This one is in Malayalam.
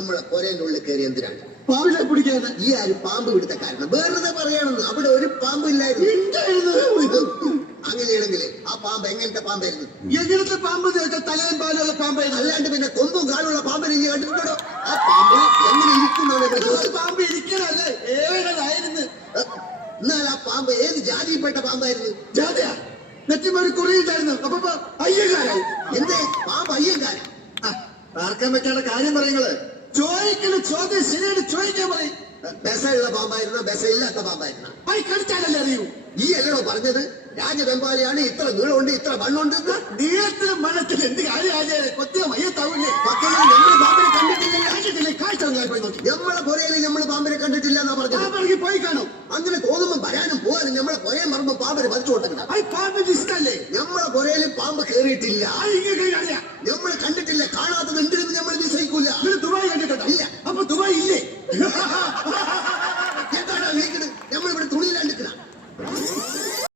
നമ്മളെ പൊരേന്റെ ഉള്ളിൽ കയറി എന്തിനാണ്? പാമ്പിനെ പിടിക്കാതെ. ഈ ആരും പാമ്പ് പിടുത്ത കാരണം വെറുതെ പറയണമെന്ന്. അവിടെ ഒരു പാമ്പ് ഇല്ലായിരുന്നു. അങ്ങനെയാണെങ്കിൽ ആ പാമ്പ് എങ്ങനത്തെ പാമ്പായിരുന്നു? എങ്ങനത്തെ പാമ്പ് തലയും പാലുള്ള പാമ്പായിരുന്നു. അല്ലാണ്ട് പിന്നെ കൊമ്പും കാലുള്ള പാമ്പിനെ നീ കണ്ടിട്ടുണ്ടോ? ആ പാമ്പ് എങ്ങനെ ഇരിക്കുന്നതാണ്? പാമ്പ് ഇരിക്കണല്ലേ ഏതായിരുന്നു. എന്നാൽ ആ പാമ്പ് ഏത് ജാതിയിൽപ്പെട്ട പാമ്പായിരുന്നു? ജാതിയാ നെറ്റിമൊരു കുറിയിട്ടായിരുന്നു. അപ്പൊ അയ്യങ്കാരായി. എന്തേ പാമ്പ് അയ്യങ്കാരൻ? പാർക്കാൻ പറ്റാത്ത കാര്യം പറയുന്നത്. ചോദിക്കുന്ന ചോദ്യം ശരിയായിട്ട് ചോദിക്കാൻ പറയും. ബെസയുള്ള പാമ്പായിരുന്നോ ബെസയില്ലാത്ത പാമ്പായിരുന്നോ? ആയി കടിച്ചാലല്ലേ അറിയൂ. ഈ അല്ലടോ പറഞ്ഞത് രാജവെമ്പാലയാണ് ഇത്ര നീളമുണ്ട് ഇത്ര വണ്ണുണ്ട്. നീളത്തിലും മണത്തിലും എന്ത് കാര്യം കൊത്തിയ മയ്യത്താവൂലേ. മക്കളെ നമ്മൾ പാമ്പിനെ കണ്ടിട്ടില്ല. കാഴ്ച പോയി നോക്കി. നമ്മളെ പുരയിൽ നമ്മൾ പാമ്പിനെ കണ്ടിട്ടില്ല എന്നാ പറഞ്ഞു. പോയി കാണും. അങ്ങനെ തോന്നുമ്പോ വരാനും പോകാനും നമ്മളെ പുരയെ മറമ്പോ പാമ്പിനെ പറിച്ചു കൊടുക്കണം. പാമ്പിന്റെ ഇഷ്ടല്ലേ. നമ്മളെ പുരയിൽ പാമ്പ് കയറിയിട്ടില്ല.